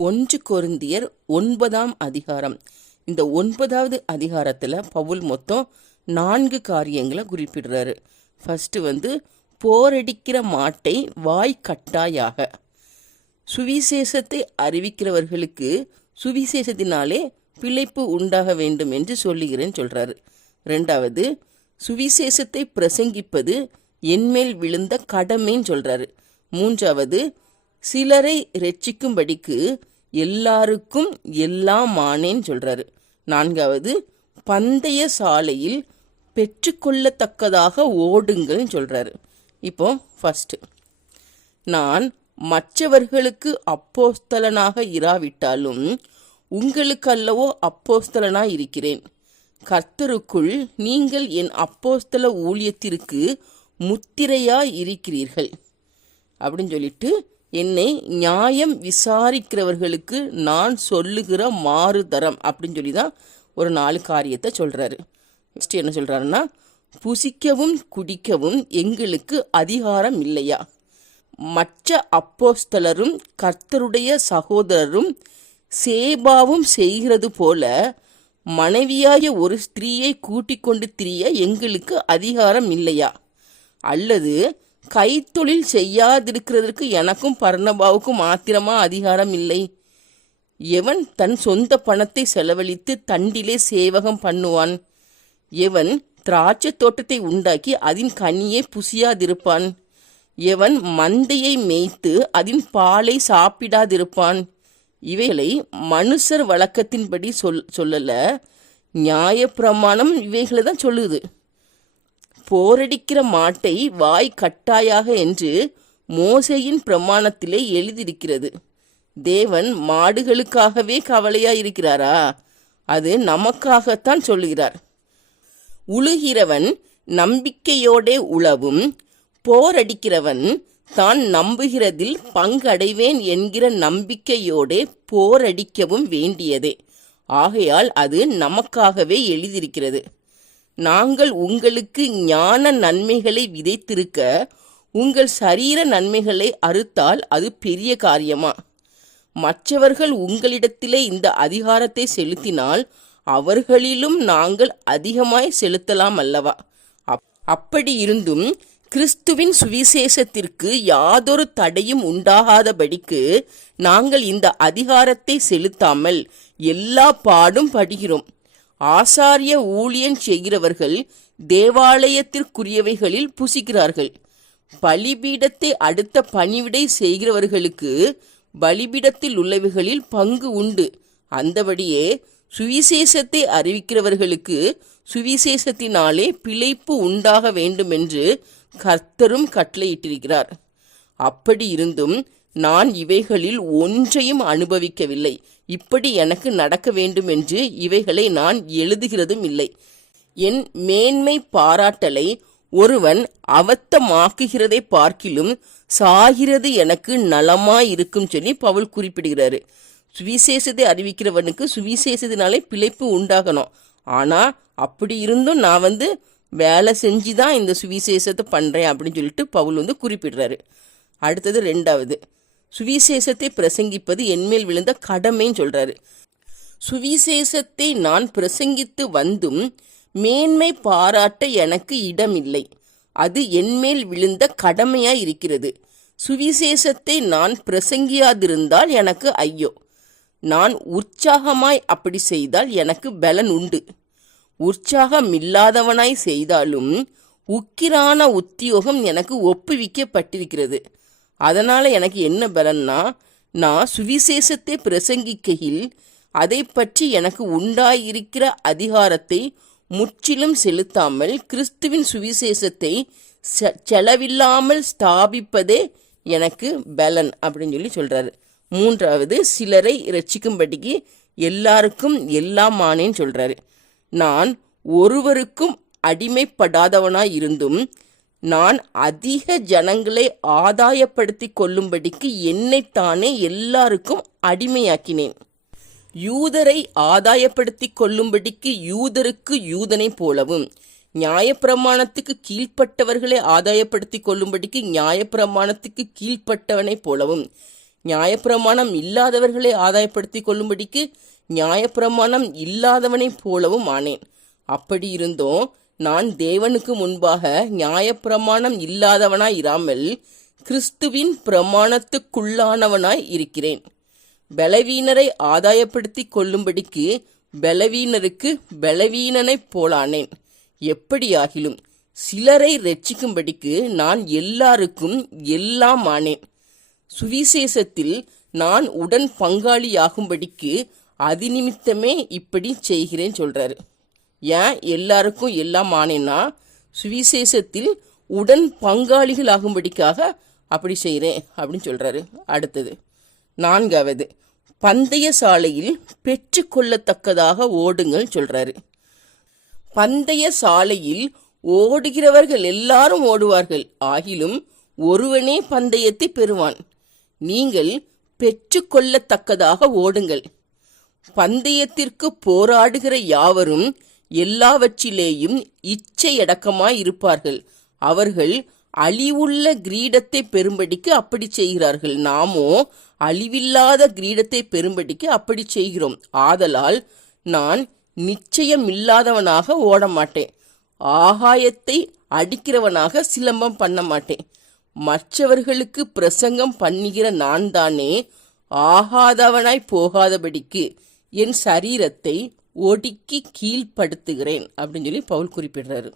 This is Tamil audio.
1 கொரிந்தியர் 9ஆம் அதிகாரம். இந்த 9வது அதிகாரத்தில் பவுல் மொத்தம் 4 காரியங்களை குறிப்பிடுறாரு. ஃபர்ஸ்ட் போரடிக்கிற மாட்டை வாய் கட்டாயாக. சுவிசேஷத்தை அறிவிக்கிறவர்களுக்கு சுவிசேஷத்தினாலே பிழைப்பு உண்டாக வேண்டும் என்று சொல்லுகிறேன்னு சொல்றாரு. 2வது, சுவிசேஷத்தை பிரசங்கிப்பது என்மேல் விழுந்த கடமைன்னு சொல்றாரு. 3வது, சிலரை ரட்சிக்கும்படிக்கு எல்லாருக்கும் எல்லாம் ஆனேன்னு சொல்றாரு. 4வது, பந்தய சாலையில் பெற்றுக்கொள்ளத்தக்கதாக ஓடுங்கள்னு சொல்றாரு. இப்போ ஃபர்ஸ்ட், நான் மற்றவர்களுக்கு அப்போஸ்தலனாக இராவிட்டாலும் உங்களுக்கு அல்லவோ அப்போஸ்தலனாய் இருக்கிறேன். கர்த்தருக்குள் நீங்கள் என் அப்போஸ்தல ஊழியத்திற்கு முத்திரையாய் இருக்கிறீர்கள் அப்படின்னு சொல்லிட்டு, என்னை நியாயம் விசாரிக்கிறவர்களுக்கு நான் சொல்லுகிற மாறுதரம் அப்படின்னு சொல்லி தான் ஒரு 4 காரியத்தை சொல்றாரு. ஃபர்ஸ்ட் என்ன சொல்றாருன்னா, புசிக்கவும் குடிக்கவும் எங்களுக்கு அதிகாரம் இல்லையா? மற்ற அப்போஸ்தலரும் கர்த்தருடைய சகோதரரும் சேபாவும் செய்கிறது போல மனைவியாய ஒரு ஸ்திரீயை கூட்டிக் கொண்டு திரிய எங்களுக்கு அதிகாரம் இல்லையா? அல்லது கைத்தொழில் செய்யாதிருக்கிறதற்கு எனக்கும் பர்னபாவுக்கும் மாத்திரமா அதிகாரம் இல்லை? எவன் தன் சொந்த பணத்தை செலவழித்து தண்டிலே சேவகம் பண்ணுவான்? எவன் திராட்சை தோட்டத்தை உண்டாக்கி அதன் கனியை புசியாதிருப்பான்? எவன் மந்தையை மேய்த்து அதன் பாலை சாப்பிடாதிருப்பான்? இவைகளை மனுஷர் வழக்கத்தின்படி சொல்லல, நியாயப்பிரமாணம் இவைகளை தான் சொல்லுது. போரடிக்கிற மாட்டை வாய் கட்டாயாக என்று மோசேயின் பிரமாணத்திலே எழுதியிருக்கிறது. தேவன் மாடுகளுக்காகவே கவலையாயிருக்கிறாரா? அது நமக்காகத்தான் சொல்லுகிறார். உழுகிறவன் நம்பிக்கையோடே உழவும், போரடிக்கிறவன் தான் நம்புகிறதில் பங்கடைவேன் என்கிற நம்பிக்கையோடே போரடிக்கவும் வேண்டியதே. ஆகையால் அது நமக்காகவே எழுதியிருக்கிறது. நாங்கள் உங்களுக்கு ஞான நன்மைகளை விதைத்திருக்க உங்கள் சரீர நன்மைகளை அறுத்தால் அது பெரிய காரியமா? மற்றவர்கள் உங்களிடத்திலே இந்த அதிகாரத்தை செலுத்தினால் அவர்களிலும் நாங்கள் அதிகமாய் செலுத்தலாம் அல்லவா? அப்படி இருந்தும் கிறிஸ்துவின் சுவிசேஷத்திற்கு யாதொரு தடையும் உண்டாகாதபடிக்கு நாங்கள் இந்த அதிகாரத்தை செலுத்தாமல் எல்லா பாடும் படுகிறோம். ஆசாரிய ஊழியன் செய்கிறவர்கள் தேவாலயத்திற்குரியவைகளில் புசிக்கிறார்கள். பலிபீடத்தை அடுத்த பணிவிடை செய்கிறவர்களுக்கு பலிபீடத்தில் உள்ளவைகளில் பங்கு உண்டு. அந்தபடியே சுவிசேஷத்தை அறிவிக்கிறவர்களுக்கு சுவிசேஷத்தினாலே பிழைப்பு உண்டாக வேண்டுமென்று கர்த்தரும் கட்டளையிட்டிருக்கிறார். அப்படி இருந்தும் நான் இவைகளில் ஒன்றையும் அனுபவிக்கவில்லை. இப்படி எனக்கு நடக்க வேண்டும் என்று இவைகளை நான் எழுதுகிறதும் இல்லை. என் மேன்மை பாராட்டலை ஒருவன் அவத்தமாக்குகிறதை பார்க்கிலும் சாகிறது எனக்கு நலமாயிருக்கும் சொல்லி பவுல் குறிப்பிடுகிறாரு. சுவிசேஷத்தை அறிவிக்கிறவனுக்கு சுவிசேஷத்தினாலே பிழைப்பு உண்டாகணும். ஆனா அப்படி இருந்தும் நான் வேலை செஞ்சுதான் இந்த சுவிசேஷத்தை பண்றேன் அப்படின்னு சொல்லிட்டு பவுல் குறிப்பிடுறாரு. அடுத்தது 2வது, சுவிசேஷத்தை பிரசங்கிப்பது என்மேல் விழுந்த கடமைன்னு சொல்றாரு. சுவிசேஷத்தை நான் பிரசங்கித்து வந்தும் மேன்மை பாராட்ட எனக்கு இடமில்லை. அது என்மேல் விழுந்த கடமையாய் இருக்கிறது. சுவிசேஷத்தை நான் பிரசங்கியாதிருந்தால் எனக்கு ஐயோ. நான் உற்சாகமாய் அப்படி செய்தால் எனக்கு பலன் உண்டு. உற்சாகமில்லாதவனாய் செய்தாலும் உக்கிரான உத்தியோகம் எனக்கு ஒப்புவிக்கப்பட்டிருக்கிறது. அதனால எனக்கு என்ன பலன்னா, நான் சுவிசேஷத்தை பிரசங்கிக்கையில் அதை பற்றி எனக்கு உண்டாயிருக்கிற அதிகாரத்தை முற்றிலும் செலுத்தாமல் கிறிஸ்துவின் சுவிசேஷத்தை செலவில்லாமல் ஸ்தாபிப்பதே எனக்கு பலன் அப்படின்னு சொல்லி சொல்றாரு. 3வது, சிலரை ரட்சிக்கும்படிக்கு எல்லாருக்கும் எல்லாம் ஆனேன்னு சொல்றாரு. நான் ஒருவருக்கும் அடிமைப்படாதவனாய் இருந்தும் நான் அதிக ஜனங்களை ஆதாயப்படுத்தி கொள்ளும்படிக்கு என்னைத்தானே எல்லாருக்கும் அடிமையாக்கினேன். யூதரை ஆதாயப்படுத்தி கொள்ளும்படிக்கு யூதருக்கு யூதனை போலவும், நியாயப்பிரமாணத்துக்கு கீழ்ப்பட்டவர்களை ஆதாயப்படுத்தி கொள்ளும்படிக்கு நியாயப்பிரமாணத்துக்கு கீழ்ப்பட்டவனை போலவும், நியாயப்பிரமாணம் இல்லாதவர்களை ஆதாயப்படுத்தி கொள்ளும்படிக்கு நியாயப்பிரமாணம் இல்லாதவனைப் போலவும் ஆனேன். அப்படி இருந்தோம் நான் தேவனுக்கு முன்பாக நியாயப்பிரமாணம் இல்லாதவனாய் இராமல் கிறிஸ்துவின் பிரமாணத்துக்குள்ளானவனாய் இருக்கிறேன். பலவீனரை ஆதாயப்படுத்தி கொள்ளும்படிக்கு பலவீனருக்கு பலவீனனைப் போலானேன். எப்படியாகிலும் சிலரை இரட்சிக்கும்படிக்கு நான் எல்லாருக்கும் எல்லாம் ஆனேன். சுவிசேஷத்தில் நான் உடன் பங்காளியாகும்படிக்கு அதிநிமித்தமே இப்படி செய்கிறேன் சொல்றாரு. ஏன் எல்லாருக்கும் எல்லாம் ஆனேன்னா, சுவிசேஷத்தில் உடன் பங்காளிகள் ஆகும்படிக்காக அப்படி செய்கிறேன் அப்படின்னு சொல்றாரு. அடுத்தது 4வது, பந்தய சாலையில் பெற்றுக்கொள்ளத்தக்கதாக ஓடுங்கள் சொல்றாரு. பந்தய சாலையில் ஓடுகிறவர்கள் எல்லாரும் ஓடுவார்கள், ஆகிலும் ஒருவனே பந்தயத்தை பெறுவான். நீங்கள் பெற்றுக்கொள்ளத்தக்கதாக ஓடுங்கள். பந்தயத்திற்கு போராடுகிற யாவரும் எல்லாவற்றிலேயும் இச்சையடக்கமாய் இருப்பார்கள். அவர்கள் அழிவுள்ள கிரீடத்தை பெறும்படிக்கு அப்படி செய்கிறார்கள். நாமோ அழிவில்லாத கிரீடத்தை பெறும்படிக்கு அப்படி செய்கிறோம். ஆதலால் நான் நிச்சயமில்லாதவனாக ஓட மாட்டேன், ஆகாயத்தை அடிக்கிறவனாக சிலம்பம் பண்ண மாட்டேன். மற்றவர்களுக்கு பிரசங்கம் பண்ணுகிற நான் தானே ஆகாதவனாய் போகாதபடிக்கு என் சரீரத்தை ஒடுக்கி கீழ்ப்படுத்துகிறேன் அப்படின்னு சொல்லி பவுல் குறிப்பிடுறாரு.